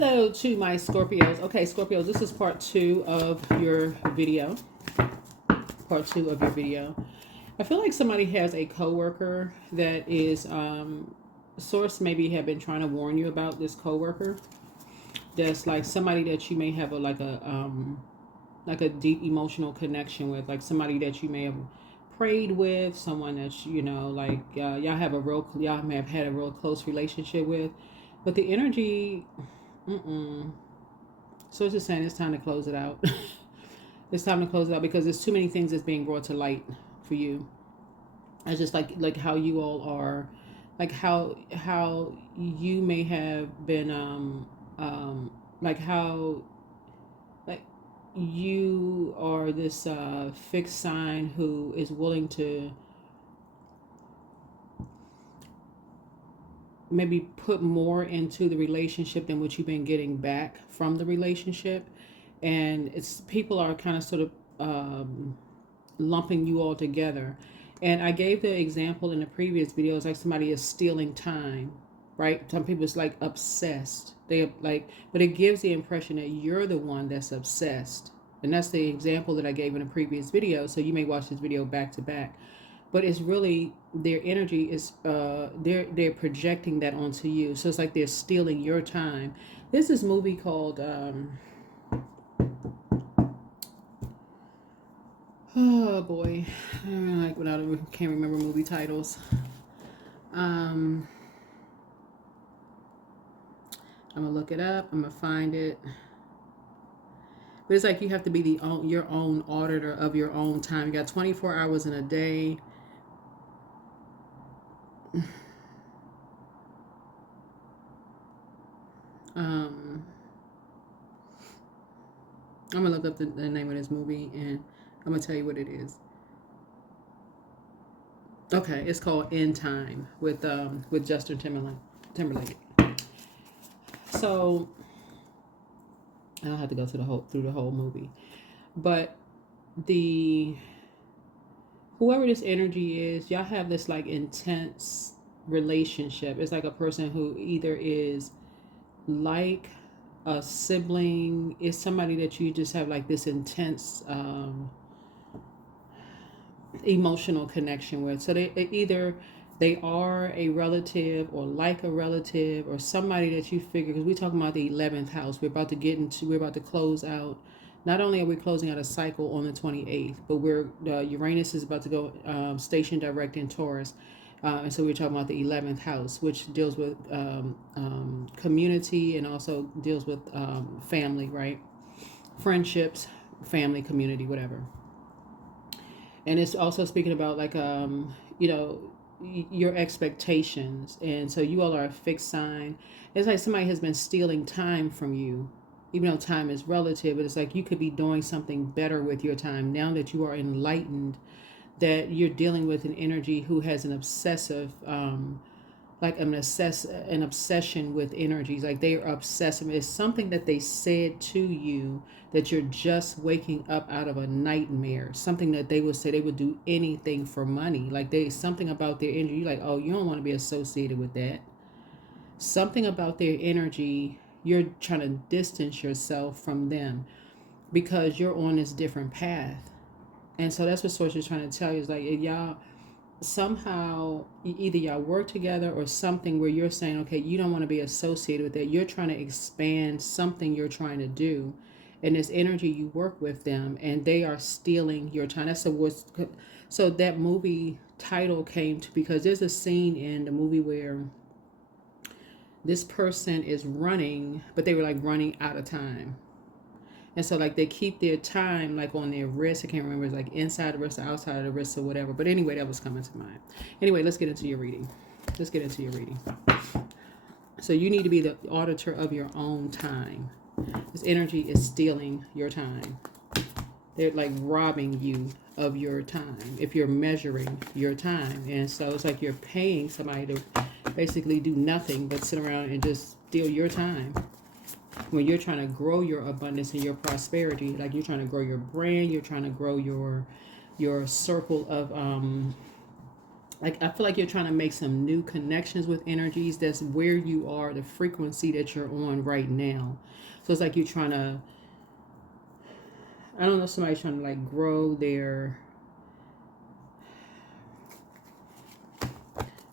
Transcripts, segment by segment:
Hello to my Scorpios. Okay, Scorpios, this is part 2 of your video. Part 2 of your video. I feel like somebody has a coworker that is, source maybe have been trying to warn you about this coworker. That's like somebody that you may have like a deep emotional connection with, like somebody that you may have prayed with, someone that y'all may have had a real close relationship with, but the energy. So it's just saying it's time to close it out. It's time to close it out because there's too many things that's being brought to light for you. It's just like how you all are, like how you may have been like how like you are this fixed sign who is willing to maybe put more into the relationship than what you've been getting back from the relationship, and it's people are kind of sort of lumping you all together. And I gave the example in the previous videos, like somebody is stealing time, right? Some people is like obsessed. They like, but it gives the impression that you're the one that's obsessed, and that's the example that I gave in a previous video. So you may watch this video back to back, but it's really their energy is they're projecting that onto you. So it's like they're stealing your time. There's this movie called oh boy, I can't remember movie titles. I'm gonna look it up. I'm gonna find it. But it's like you have to be your own auditor of your own time. You got 24 hours in a day. I'm gonna look up the name of this movie and I'm gonna tell you what it is. Okay, it's called In Time with Justin Timberlake. So I don't have to go through the whole movie, but whoever this energy is, y'all have this like intense relationship. It's like a person who either is like a sibling, is somebody that you just have like this intense emotional connection with. So they are a relative or like a relative or somebody that you figure, because we're talking about the 11th house. We're about to close out. Not only are we closing out a cycle on the 28th, but Uranus is about to go station direct in Taurus. And so we're talking about the 11th house, which deals with community and also deals with family, right? Friendships, family, community, whatever. And it's also speaking about like, your expectations. And so you all are a fixed sign. It's like somebody has been stealing time from you, even though time is relative. But it's like you could be doing something better with your time now that you are enlightened, that you're dealing with an energy who has an obsessive, an obsession with energies. Like they are obsessive. It's something that they said to you that you're just waking up out of a nightmare. Something that they would say they would do anything for money. Like something about their energy. You're like, oh, you don't want to be associated with that. Something about their energy, you're trying to distance yourself from them because you're on this different path. And so that's what Source is trying to tell you, is like, y'all somehow either y'all work together or something where you're saying, okay, you don't want to be associated with that. You're trying to expand something you're trying to do. And this energy, you work with them and they are stealing your time. That's the worst. So that movie title came to because there's a scene in the movie where this person is running, but they were like running out of time. And so like they keep their time like on their wrist. I can't remember, it's like inside the wrist or outside of the wrist or whatever. But anyway, that was coming to mind. Anyway, let's get into your reading. So you need to be the auditor of your own time. This energy is stealing your time. They're like robbing you of your time if you're measuring your time. And so it's like you're paying somebody to basically do nothing but sit around and just steal your time. When you're trying to grow your abundance and your prosperity, like you're trying to grow your brand, you're trying to grow your circle of Like, I feel like you're trying to make some new connections with energies. That's where you are, the frequency that you're on right now. So it's like you're trying to, I don't know, somebody's trying to like grow their, I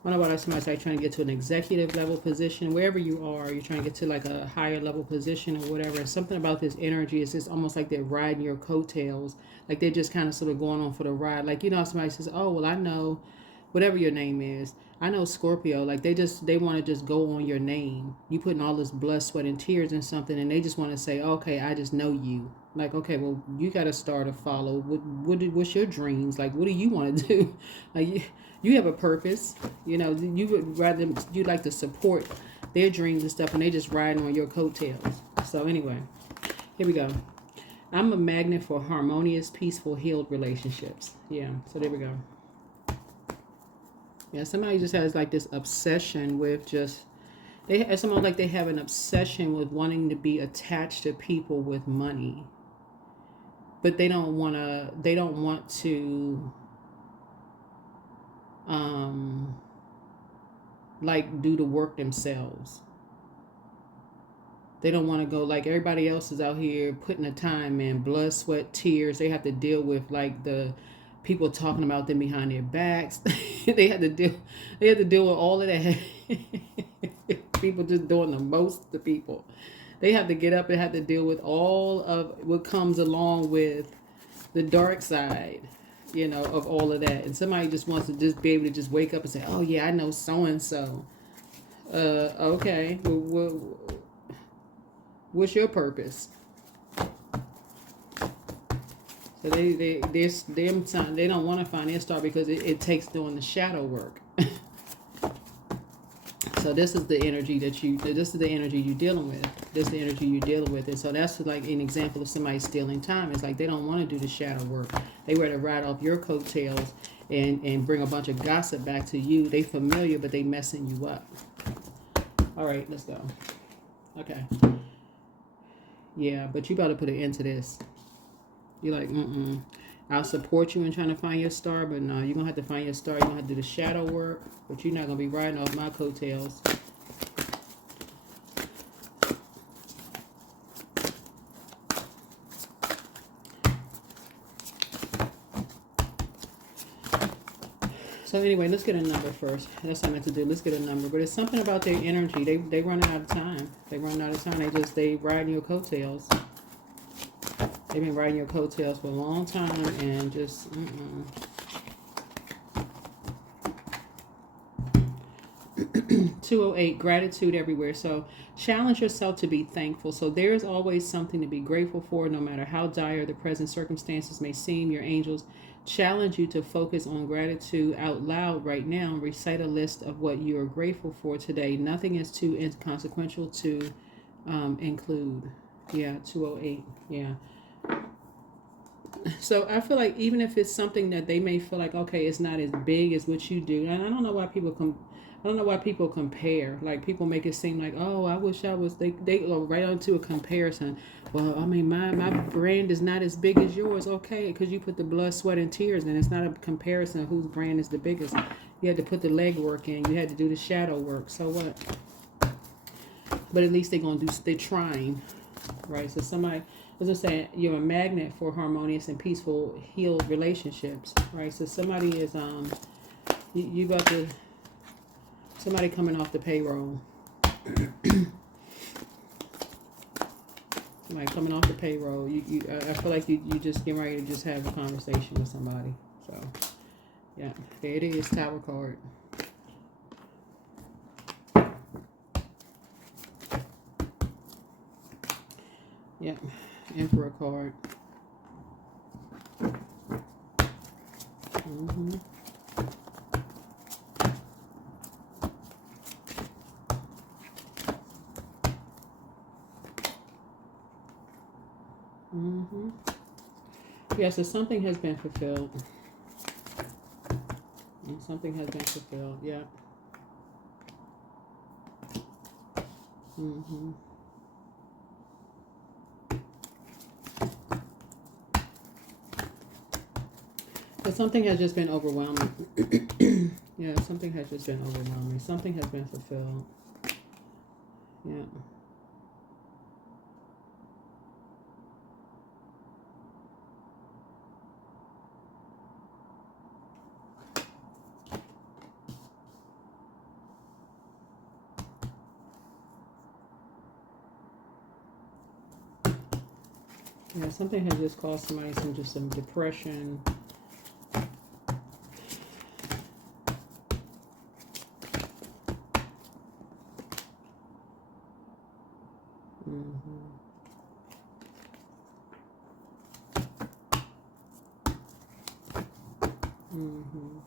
don't know about somebody's like trying to get to an executive level position. Wherever you are, you're trying to get to like a higher level position or whatever. Something about this energy is just almost like they're riding your coattails. Like they're just kind of sort of going on for the ride. Like, you know, somebody says, oh, well, I know whatever your name is. I know Scorpio. Like they want to just go on your name. You putting all this blood, sweat, and tears in something, and they just want to say, okay, I just know you. Like, okay, well, you got to start to follow. What's your dreams? Like, what do you want to do? Like, you have a purpose. You know, you would rather, you like to support their dreams and stuff, and they just riding on your coattails. So anyway, here we go. I'm a magnet for harmonious, peaceful, healed relationships. Yeah, so there we go. Yeah, somebody just has like this obsession with just, it's almost like they have an obsession with wanting to be attached to people with money. But they don't want to like do the work themselves. They don't want to go like everybody else is out here putting the time in, blood, sweat, tears. They have to deal with like the people talking about them behind their backs. they have to deal with all of that. People just doing the most to people. They have to get up and have to deal with all of what comes along with the dark side, you know, of all of that. And somebody just wants to just be able to just wake up and say, oh yeah, I know so and so. Okay, well, what's your purpose? So they don't want to find their star because it takes doing the shadow work. So this is the energy you're dealing with. This is the energy you're dealing with. And so that's like an example of somebody stealing time. It's like they don't want to do the shadow work. They rather ride off your coattails and bring a bunch of gossip back to you. They familiar, but they messing you up. All right, let's go. Okay. Yeah, but you better put an end to this. You're like, I'll support you in trying to find your star, but no, you're going to have to find your star. You're going to have to do the shadow work, but you're not going to be riding off my coattails. So anyway, let's get a number first. That's what I meant to do. Let's get a number. But it's something about their energy. They run out of time. They run out of time. They riding your coattails. They've been riding your coattails for a long time and just, 208, gratitude everywhere. So challenge yourself to be thankful. So there is always something to be grateful for, no matter how dire the present circumstances may seem. Your angels challenge you to focus on gratitude out loud right now. Recite a list of what you are grateful for today. Nothing is too inconsequential to include. Yeah, 208. Yeah. So I feel like even if it's something that they may feel like, okay, it's not as big as what you do, and I don't know why people compare. Like people make it seem like, oh, I wish I was. They go right onto a comparison. Well, I mean, my brand is not as big as yours. Okay, because you put the blood, sweat, and tears in. It's not a comparison of whose brand is the biggest. You had to put the legwork in. You had to do the shadow work. So what? But at least they're trying, right? So somebody. As I'm saying, you're a magnet for harmonious and peaceful, healed relationships, right? So somebody is somebody coming off the payroll. Somebody coming off the payroll. I feel like you just getting ready to just have a conversation with somebody. So yeah, there it is, Tower card. Yep. Emperor card. Yeah, so something has been fulfilled. And something has been fulfilled. Yeah. But something has just been overwhelming. Yeah, something has just been overwhelming. Something has been fulfilled. Yeah. Yeah, something has just caused somebody some depression. Mm-hmm. Mm-hmm.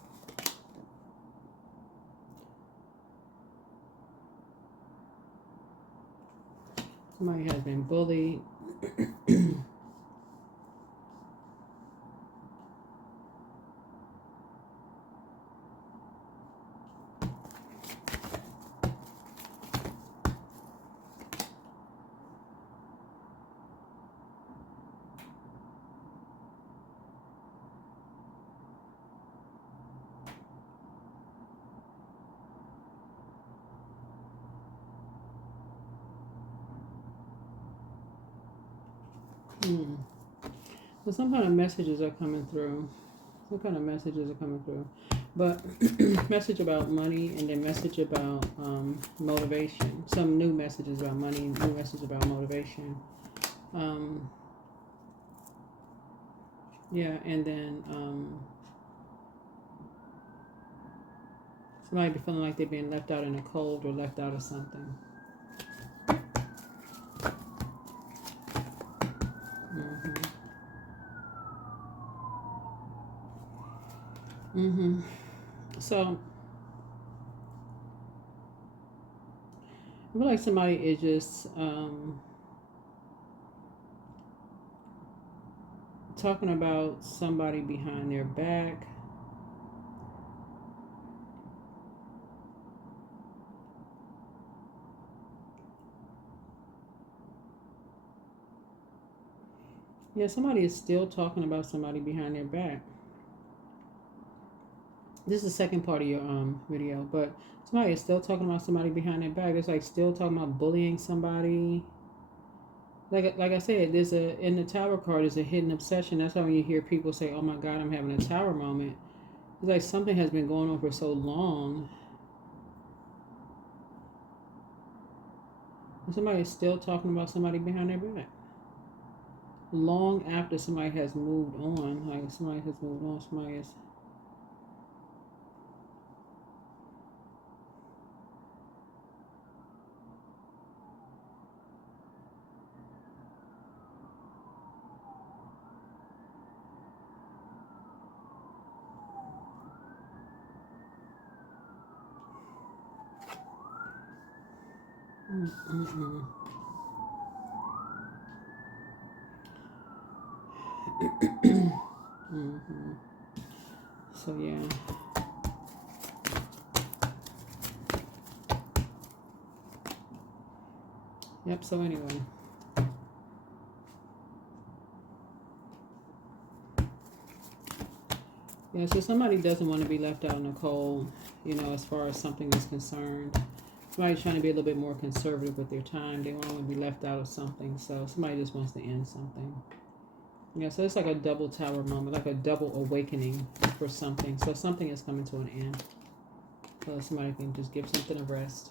Somebody has been bullied. Mm. So some kind of messages are coming through. Some kind of messages are coming through. But message about money, and then message about motivation. Some new messages about money, new message about motivation. Yeah, and then somebody be feeling like they're being left out in the cold or left out of something. Mm-hmm. So I feel like somebody is just talking about somebody behind their back. Yeah, somebody is still talking about somebody behind their back. This is the second part of your video, but somebody is still talking about somebody behind their back. It's like still talking about bullying somebody. Like I said, there's in the Tower card is a hidden obsession. That's why when you hear people say, "Oh my God, I'm having a Tower moment," it's like something has been going on for so long. And somebody is still talking about somebody behind their back. Long after somebody has moved on, like somebody has moved on, somebody is. Mm-mm-mm. Mm-hmm. So yeah. Yep. So anyway. Yeah, so somebody doesn't want to be left out in the cold, as far as something is concerned. Somebody's trying to be a little bit more conservative with their time. They don't want to be left out of something. So somebody just wants to end something. Yeah, so it's like a double Tower moment, like a double awakening for something. So something is coming to an end. So somebody can just give something a rest.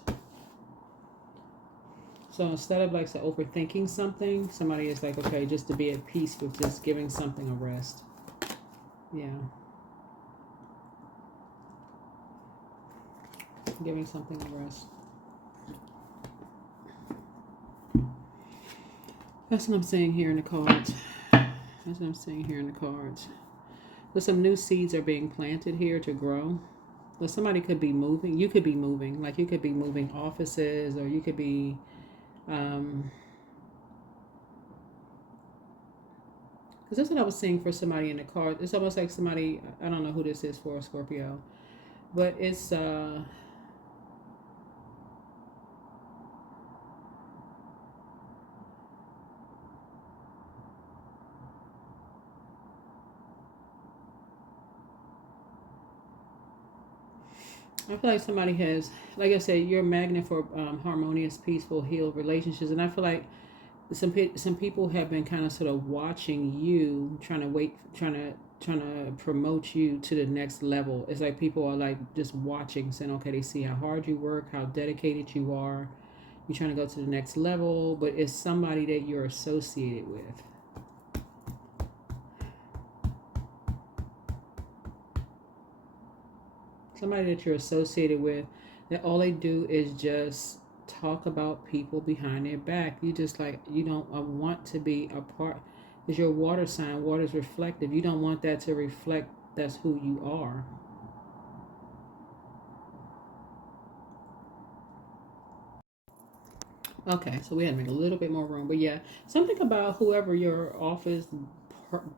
So instead of like overthinking something, somebody is like, okay, just to be at peace with just giving something a rest. Yeah. Giving something a rest. That's what I'm saying here in the cards. That's what I'm saying here in the cards. So some new seeds are being planted here to grow. Well, somebody could be moving. You could be moving. Like you could be moving offices, or you could be because that's what I was seeing for somebody in the card. It's almost like somebody, I don't know who this is for, Scorpio, but it's I feel like somebody has, like I said, you're a magnet for harmonious, peaceful, healed relationships, and I feel like some people have been kind of sort of watching you, trying to promote you to the next level. It's like people are like just watching, saying, okay, they see how hard you work, how dedicated you are. You're trying to go to the next level, but it's somebody that you're associated with. Somebody that you're associated with, that all they do is just talk about people behind their back. You just like, you don't want to be a part. Is your water sign. Water's reflective. You don't want that to reflect that's who you are. Okay, so we had to make a little bit more room. But yeah, something about whoever your office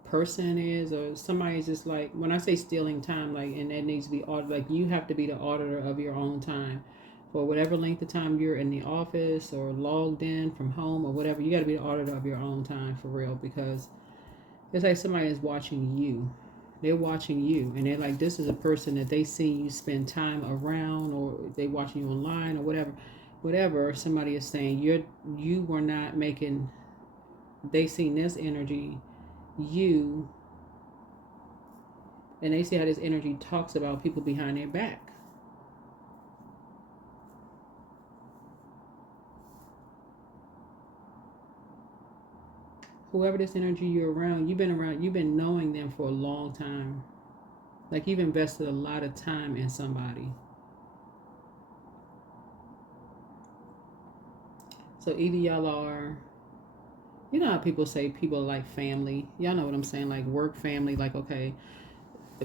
person is, or somebody's just like, when I say stealing time, like, and that needs to be audited, like you have to be the auditor of your own time. For whatever length of time you're in the office or logged in from home or whatever, you got to be the auditor of your own time for real, because it's like somebody is watching you. They're watching you, and they're like, this is a person that they see you spend time around, or they watching you online or whatever. Whatever somebody is saying, you were not making. They seen this energy, you, and they see how this energy talks about people behind their back. Whoever this energy you're around, you've been knowing them for a long time. Like you've invested a lot of time in somebody. So either y'all are, you know how people say people are like family. Y'all know what I'm saying, like work family. Like, okay,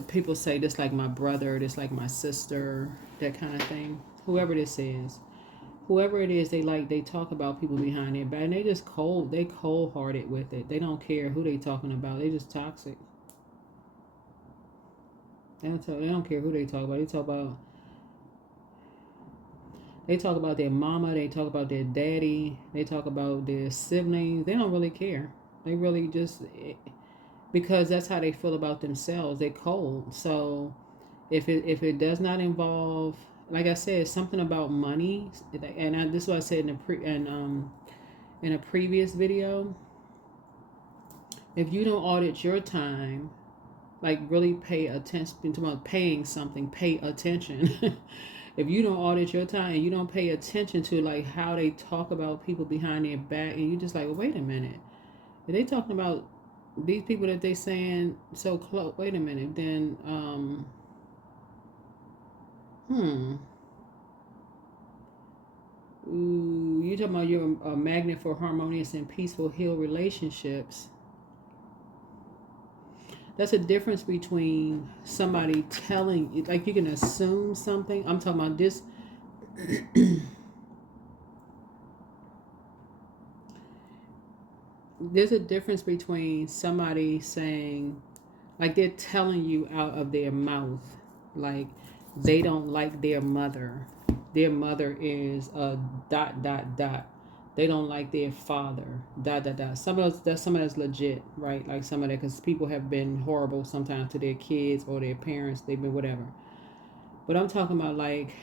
people say this like my brother, this like my sister, that kind of thing. Whoever this is, whoever it is, they talk about people behind their back, and they cold hearted with it. They don't care who they talking about. They just toxic. They don't care who they talk about. They talk about their mama. They talk about their daddy. They talk about their siblings. They don't really care. They really just, because that's how they feel about themselves. They're cold. So if it does not involve, like I said, something about money, and this is what I said in a previous video. If you don't audit your time, like really pay attention to paying something, pay attention. If you don't audit your time and you don't pay attention to like how they talk about people behind their back, and you just like, well, wait a minute, are they talking about these people that they saying so close? Wait a minute, then Ooh, you talking about you're a magnet for harmonious and peaceful, healed relationships. That's a difference between somebody telling you, like you can assume something. I'm talking about this. There's a difference between somebody saying, like they're telling you out of their mouth, like they don't like their mother. Their mother is a dot dot dot. They don't like their father. Dot dot dot. Some of that's legit, right? Like some of that, because people have been horrible sometimes to their kids or their parents. They've been whatever. But I'm talking about like,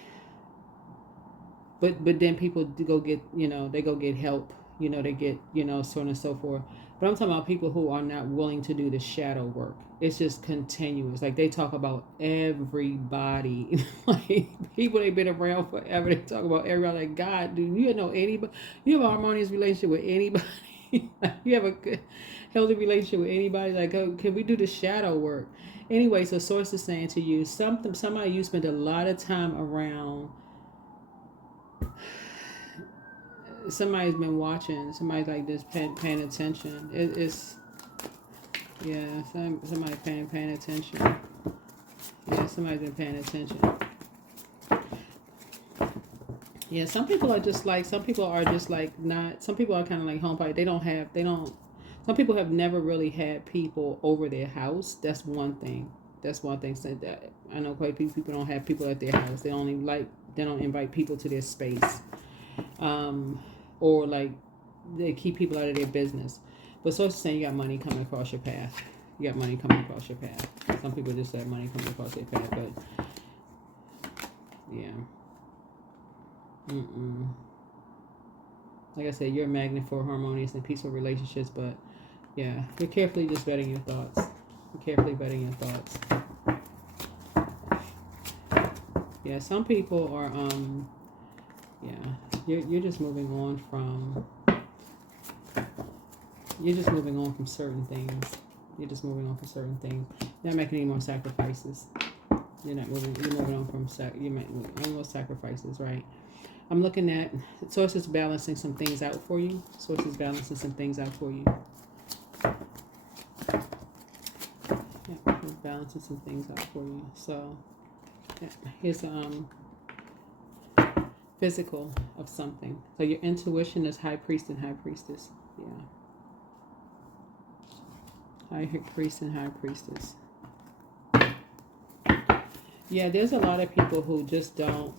but then people go get, they go get help. They get, so on and so forth. But I'm talking about people who are not willing to do the shadow work. It's just continuous. Like they talk about everybody, like people they've been around forever. They talk about everybody. Like, God, do you know anybody? You have a harmonious relationship with anybody? Like, you have a good, healthy relationship with anybody? Like, oh, can we do the shadow work? Anyway, so source is saying to you, somebody you spend a lot of time around. Somebody's been watching. Somebody's like this paying attention. It's yeah. Somebody paying attention. Yeah, somebody's been paying attention. Yeah, some people are just like. Some people are just like not. Some people are kind of like home party. They don't. Some people have never really had people over their house. That's one thing. So that I know quite a few people don't have people at their house. They don't invite people to their space. Or like they keep people out of their business. But so it's saying you got money coming across your path. You got money coming across your path. Some people just have money coming across their path, but Yeah. Like I said, you're a magnet for harmonious and peaceful relationships, but yeah, you're carefully just vetting your thoughts. You're carefully vetting your thoughts. Yeah, some people are, yeah, you're just moving on from, certain things. You're just moving on from certain things. You're not making any more sacrifices. You're moving on from, you're making any more sacrifices, right? I'm looking at sources balancing some things out for you. Sources balancing some things out for you. Yeah, balancing some things out for you. So, yeah, here's physical of something. So your intuition is High Priest and High Priestess. Yeah. High Priest and High Priestess. Yeah, there's a lot of people who just don't.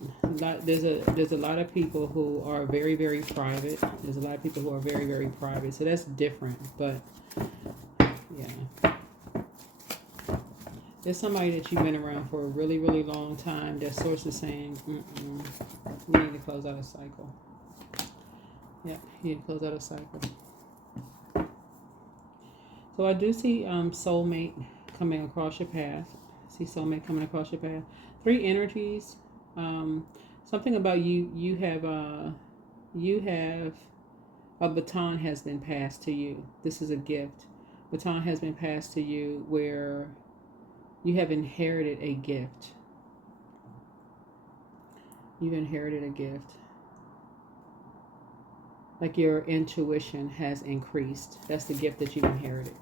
There's a lot of people who are very, very private. There's a lot of people who are very, very private. So that's different. But yeah, there's somebody that you've been around for a really, really long time. That source is saying, you need to close out a cycle. Yep, you need to close out a cycle. So I do see soulmate coming across your path. See soulmate coming across your path. 3 energies. Something about you. You have a baton has been passed to you. This is a gift. Baton has been passed to you where you have inherited a gift. You've inherited a gift. Like your intuition has increased. That's the gift that you've inherited.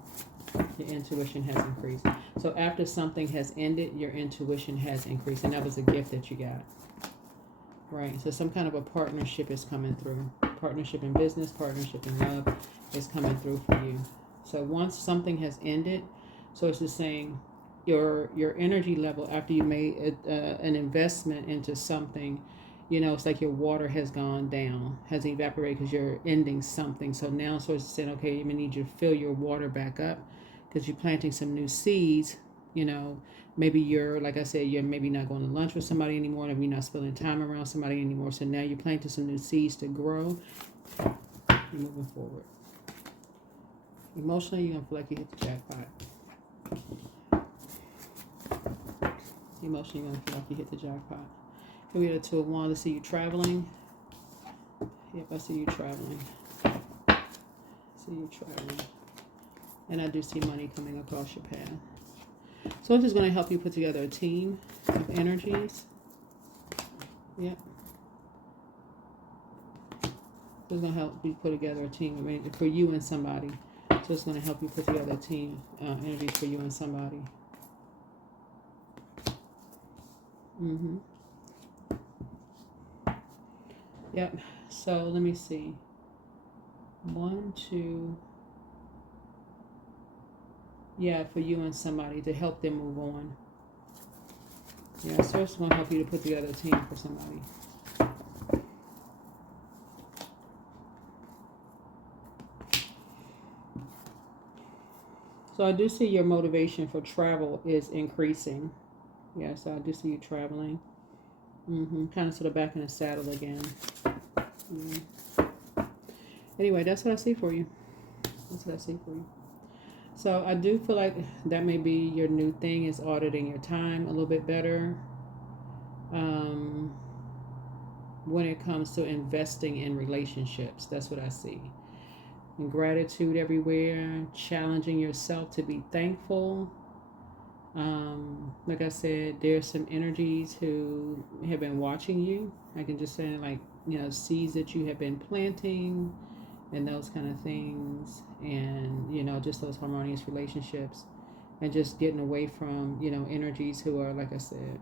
Your intuition has increased. So after something has ended, your intuition has increased. And that was a gift that you got. Right. So some kind of a partnership is coming through. Partnership in business, partnership in love is coming through for you. So once something has ended, so it's just saying your energy level after you made an investment into something, you know, it's like your water has gone down, has evaporated because you're ending something. So now so it's saying, okay, you may need you to fill your water back up because you're planting some new seeds. You know, maybe you're, like I said, you're maybe not going to lunch with somebody anymore. Maybe you're not spending time around somebody anymore. So now you're planting some new seeds to grow. You're moving forward. Emotionally, you're going to feel like you hit the jackpot. Emotionally, you're going to feel like you hit the jackpot. Here we have 2 of Wands. I see you traveling. Yep, I see you traveling. I see you traveling. And I do see money coming across your path. So this is going to help you put together a team of energies. Yep. It's going to help you put together a team for you and somebody. So it's going to help you put together a team energies for you and somebody. Yep. So let me see. 1, 2. Yeah, for you and somebody to help them move on. Yeah, so it's going to help you to put together a team for somebody. So I do see your motivation for travel is increasing. Yeah, so I do see you traveling. Kind of sort of back in the saddle again. Anyway, that's what I see for you. That's what I see for you. So I do feel like that may be your new thing, is auditing your time a little bit better. When it comes to investing in relationships, that's what I see. And gratitude everywhere, challenging yourself to be thankful. Like I said, there's some energies who have been watching you. I can just say, like, you know, seeds that you have been planting and those kind of things, and, you know, just those harmonious relationships, and just getting away from, you know, energies who are, like I said,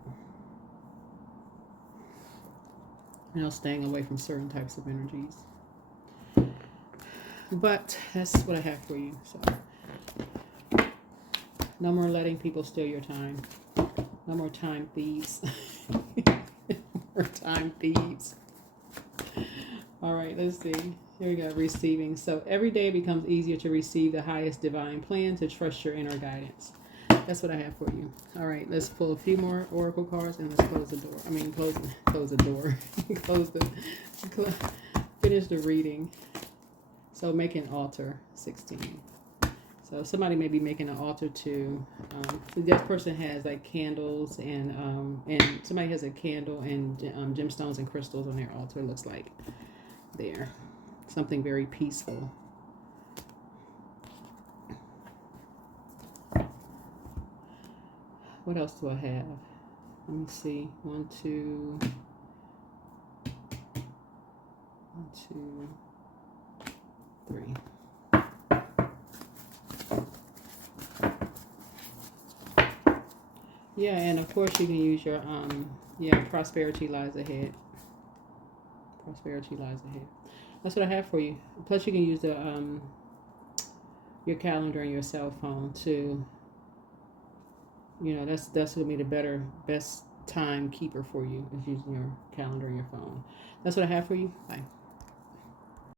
you know, staying away from certain types of energies. But that's what I have for you. So no more letting people steal your time. No more time thieves. No more time thieves. All right, let's see. Here we go, receiving. So every day it becomes easier to receive the highest divine plan, to trust your inner guidance. That's what I have for you. All right, let's pull a few more oracle cards and let's close the door. I mean, close the door. Finish the reading. So make an altar, 16. So somebody may be making an altar to. That person has like candles and somebody has a candle and gemstones and crystals on their altar. It looks like there, something very peaceful. What else do I have? Let me see. 1, 2, 3. Yeah, and of course you can use your prosperity lies ahead. Prosperity lies ahead. That's what I have for you. Plus you can use the your calendar and your cell phone to, that's gonna be the best timekeeper for you, is using your calendar and your phone. That's what I have for you. Bye.